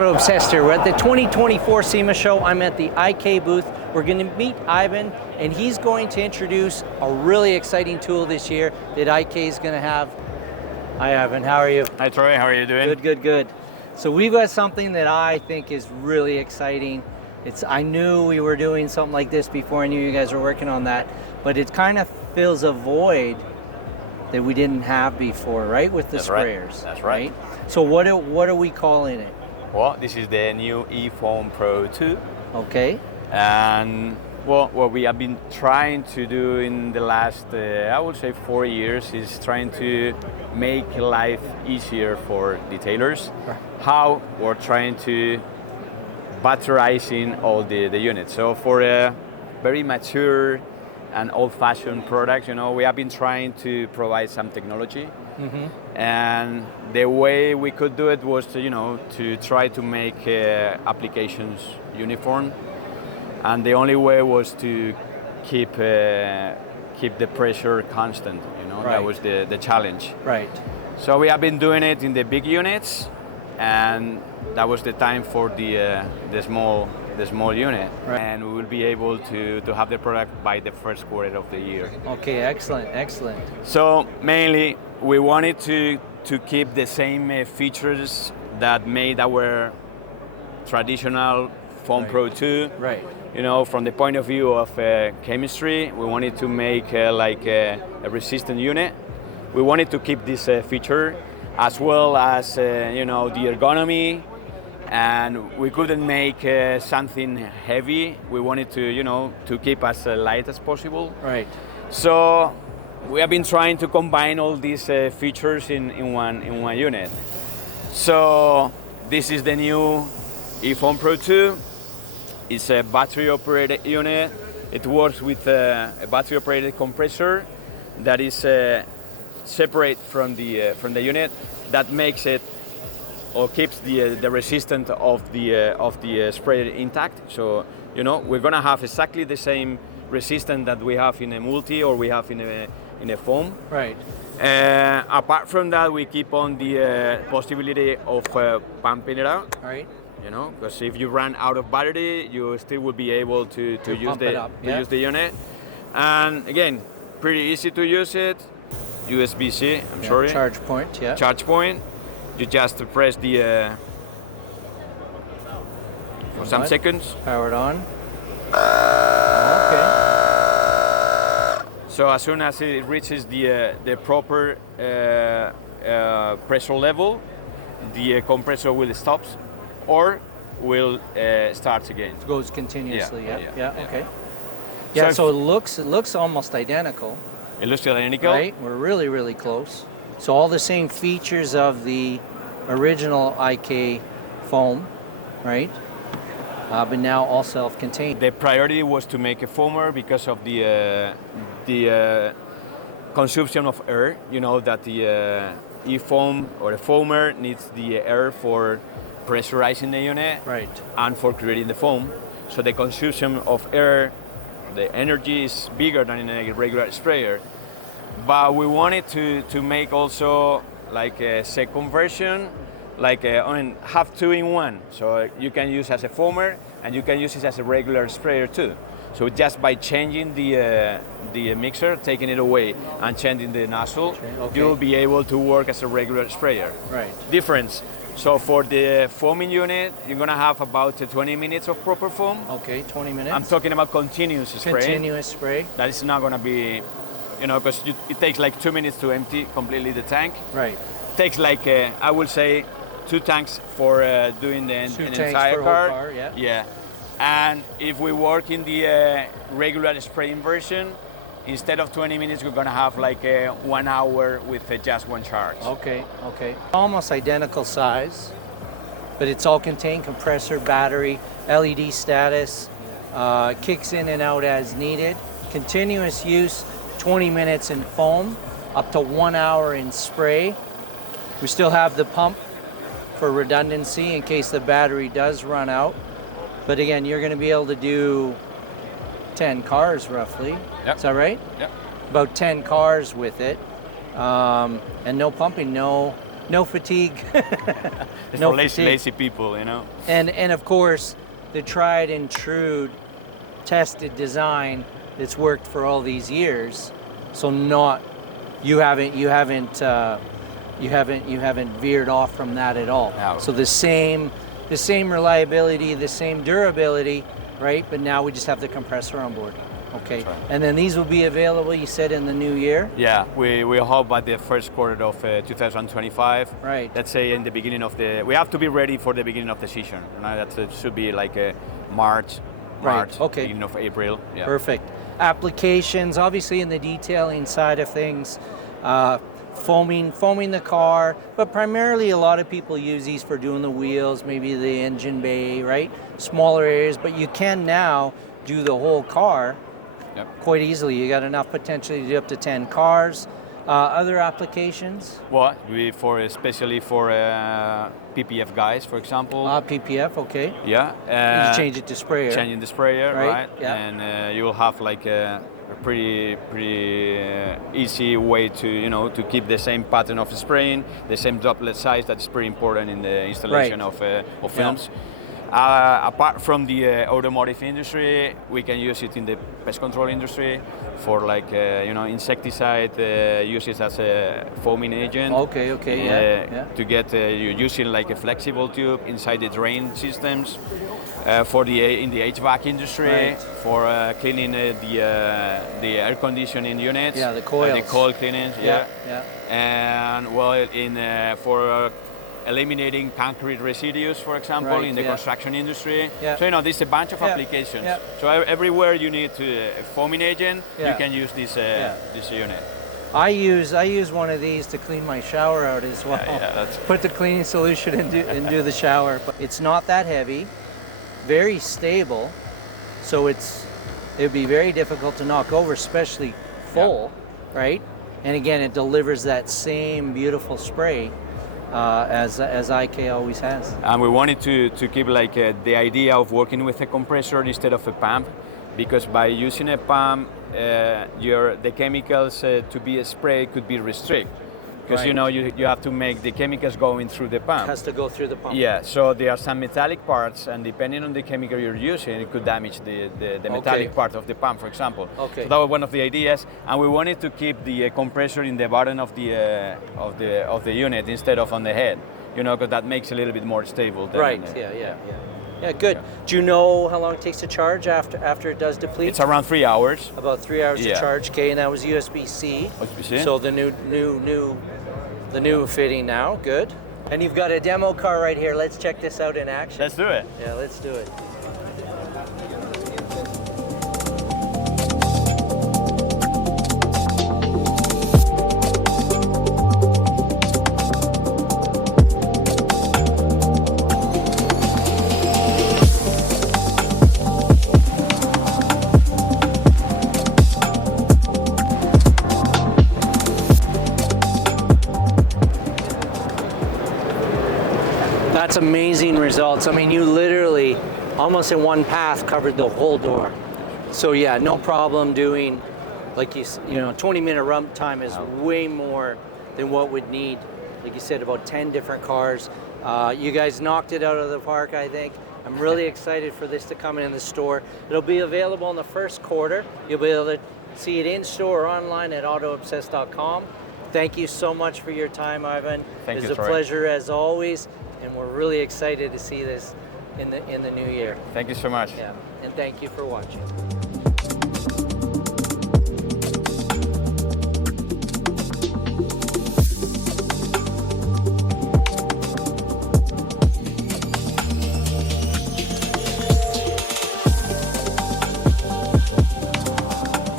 Auto Obsessed here. We're at the 2024 SEMA show. I'm at the IK booth. We're going to meet Ivan, and he's going to introduce a really exciting tool this year that IK is going to have. Hi, Ivan. How are you? Hi, Troy. How are you doing? Good, good, good. So we've got something that I think is really exciting. I knew we were doing something like this before. I knew you guys were working on that, but it kind of fills a void that we didn't have before, right? With the sprayers. That's right. So what are we calling it? Well, this is the new eFoam Pro 2. Okay. And well, what we have been trying to do in the last, I would say 4 years, is trying to make life easier for detailers. Right. How we're trying to batterizing all the units. So for a very mature and old-fashioned product, we have been trying to provide some technology. Mm-hmm. And the way we could do it was to try to make applications uniform. And the only way was to keep the pressure constant. Right. That was the challenge. Right. So we have been doing it in the big units, and that was the time for the small unit. Right. And we will be able to have the product by the first quarter of the year. Okay, excellent, excellent. So mainly we wanted to keep the same features that made our traditional Foam Right. Pro 2. Right. From the point of view of chemistry, we wanted to make a resistant unit. We wanted to keep this feature, as well as the ergonomy, and we couldn't make something heavy. We wanted to keep as light as possible. Right. So we have been trying to combine all these features in one unit. So this is the new eFoam Pro 2. It's a battery-operated unit. It works with a battery-operated compressor that is separate from the unit. That makes it, or keeps the resistance of the sprayer intact. So we're gonna have exactly the same resistance that we have in a multi or we have in a foam. Right. Apart from that, we keep on the possibility of pumping it out. Right. Because if you run out of battery, you still will be able to use use the unit. And again, pretty easy to use it. USB-C, Charge point, yeah. Charge point. You just press the for some seconds. Power it on. Okay. So as soon as it reaches the proper pressure level, the compressor will stop or will start again. It goes continuously. Yeah. Okay. So Yeah. So it looks almost identical. It looks identical. Right. We're really, really close. So all the same features of the original IK foam, right? But now all self-contained. The priority was to make a foamer because of the consumption of air. That the eFoam or the foamer needs the air for pressurizing the unit, Right. and for creating the foam. So the consumption of air, the energy is bigger than in a regular sprayer. But we wanted to make also like a second version, have two in one. So you can use as a foamer and you can use it as a regular sprayer too. So just by changing the mixer, taking it away and changing the nozzle, Okay. you'll be able to work as a regular sprayer. Right. Difference. So for the foaming unit, you're gonna have about 20 minutes of proper foam. Okay. 20 minutes. I'm talking about continuous spray. Continuous spray. That is not gonna be, because it takes like 2 minutes to empty completely the tank. Right. It takes like, I would say, 2 tanks for doing an Tanks entire for a car. whole car. Yeah. Yeah. And if we work in the regular spraying version, instead of 20 minutes, we're gonna have like 1 hour with just one charge. Okay. Okay. Almost identical size, but it's all contained: compressor, battery, LED status, kicks in and out as needed. Continuous use, 20 minutes in foam, up to 1 hour in spray. We still have the pump for redundancy in case the battery does run out. But again, you're going to be able to do 10 cars roughly. Yep. Is that right? Yep. About 10 cars with it. And no pumping, no no fatigue. It's No for fatigue. lazy people, you know. And of course, the tried and true, tested design that's worked for all these years. So you haven't veered off from that at all. No. So the same reliability, the same durability, right? But now we just have the compressor on board. Okay. Right. And then these will be available, you said, in the new year? Yeah, we hope by the first quarter of 2025. Right. Let's say in the beginning of we have to be ready for the beginning of the season. You know, that should be like March, Right, okay. beginning of April. Yeah. Perfect. Applications, obviously in the detailing side of things, foaming the car, but primarily a lot of people use these for doing the wheels, maybe the engine bay, right? Smaller areas, but you can now do the whole car. Yep. Quite easily. You got enough potentially to do up to 10 cars. Other applications? Well, especially for PPF guys, for example. PPF, okay. Yeah. You change it to sprayer. Changing the sprayer, right? Yeah. And you will have like a pretty easy way to keep the same pattern of spraying, the same droplet size. That's pretty important in the installation of films. Apart from the automotive industry, we can use it in the pest control industry for like insecticide, use it as a foaming agent. Okay, yeah. To get you using like a flexible tube inside the drain systems for in the HVAC industry, Right. for cleaning the air conditioning units. Yeah, the coils. The coil cleaning. Yeah. And well, for eliminating concrete residues, for example, Right, in the construction industry. Yeah. So there's a bunch of applications. Yeah. So everywhere you need a foaming agent, you can use this unit. I use one of these to clean my shower out as well. That's Put the cleaning solution and do the shower. But it's not that heavy, very stable, so it'd be very difficult to knock over, especially full, right? And again, it delivers that same beautiful spray as IK always has. And we wanted to keep like the idea of working with a compressor instead of a pump, because by using a pump, the chemicals to be sprayed could be restricted. Because Right. you have to make the chemicals going through the pump. It has to go through the pump. Yeah, so there are some metallic parts, and depending on the chemical you're using, it could damage the metallic part of the pump, for example. Okay. So that was one of the ideas, and we wanted to keep the compressor in the bottom of the unit instead of on the head, because that makes it a little bit more stable. Right. Yeah, good. Do you know how long it takes to charge after it does deplete? It's around 3 hours. About 3 hours to charge. Okay, and that was USB-C. USB-C. So the new fitting now. Good. And you've got a demo car right here. Let's check this out in action. Let's do it. Yeah, let's do it. That's amazing results. I mean, you literally, almost in one path, covered the whole door. So yeah, no problem doing, like 20-minute runtime is way more than what would need. Like you said, about 10 different cars. You guys knocked it out of the park, I think. I'm really excited for this to come in the store. It'll be available in the first quarter. You'll be able to see it in store or online at autoobsessed.com. Thank you so much for your time, Ivan. Thank you, It's a pleasure as always, and we're really excited to see this in the new year. Thank you so much. Yeah, and thank you for watching.